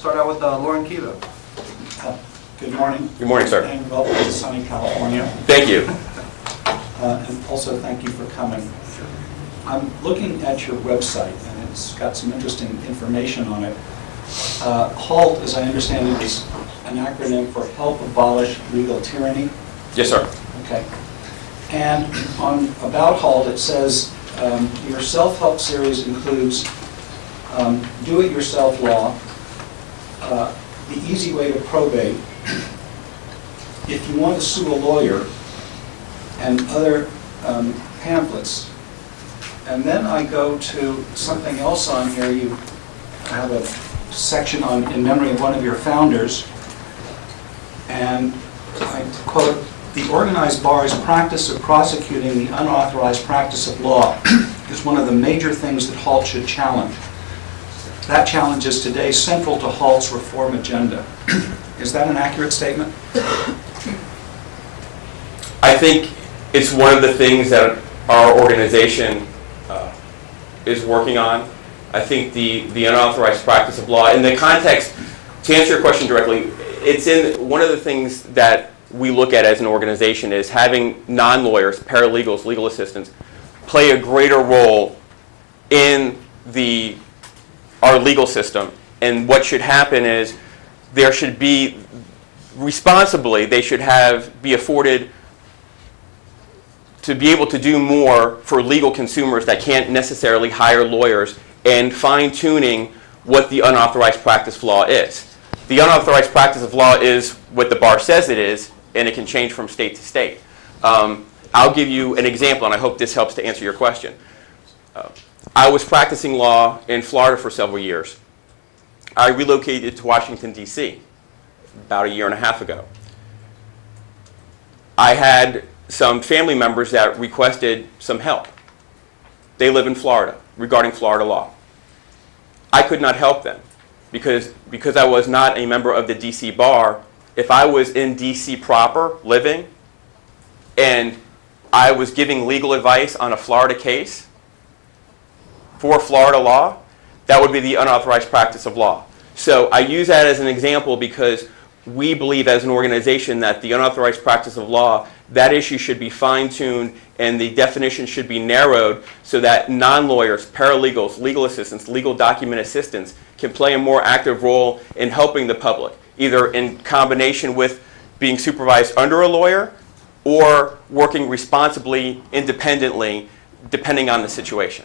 Start out with Lauren Kiva. Good morning. Good morning, sir. And welcome to sunny California. Thank you. And also thank you for coming. I'm looking at your website, and it's got some interesting information on it. HALT, as I understand it, is an acronym for Help Abolish Legal Tyranny. Yes, sir. Okay. And on About HALT, it says your self-help series includes do-it-yourself law, the easy way to probate, if you want to sue a lawyer, and other pamphlets. And then I go to something else on here. You have a section on in memory of one of your founders, and I quote, "The organized bar's practice of prosecuting the unauthorized practice of law is one of the major things that HALT should challenge. That challenge is today central to HALT's reform agenda." Is that an accurate statement? I think it's one of the things that our organization is working on. I think the unauthorized practice of law, in the context, to answer your question directly, it's in one of the things that we look at as an organization is having non-lawyers, paralegals, legal assistants, play a greater role in our legal system. And what should happen is there should be, responsibly, they should be afforded to be able to do more for legal consumers that can't necessarily hire lawyers, and fine-tuning what the unauthorized practice of law is. The unauthorized practice of law is what the bar says it is, and it can change from state to state. I'll give you an example, and I hope this helps to answer your question. I was practicing law in Florida for several years. I relocated to Washington, D.C. about a year and a half ago. I had some family members that requested some help. They live in Florida regarding Florida law. I could not help them because I was not a member of the D.C. bar. If I was in D.C. proper living and I was giving legal advice on a Florida case for Florida law, that would be the unauthorized practice of law. So I use that as an example because we believe as an organization that the unauthorized practice of law, that issue should be fine-tuned and the definition should be narrowed so that non-lawyers, paralegals, legal assistants, legal document assistants can play a more active role in helping the public, either in combination with being supervised under a lawyer or working responsibly, independently, depending on the situation.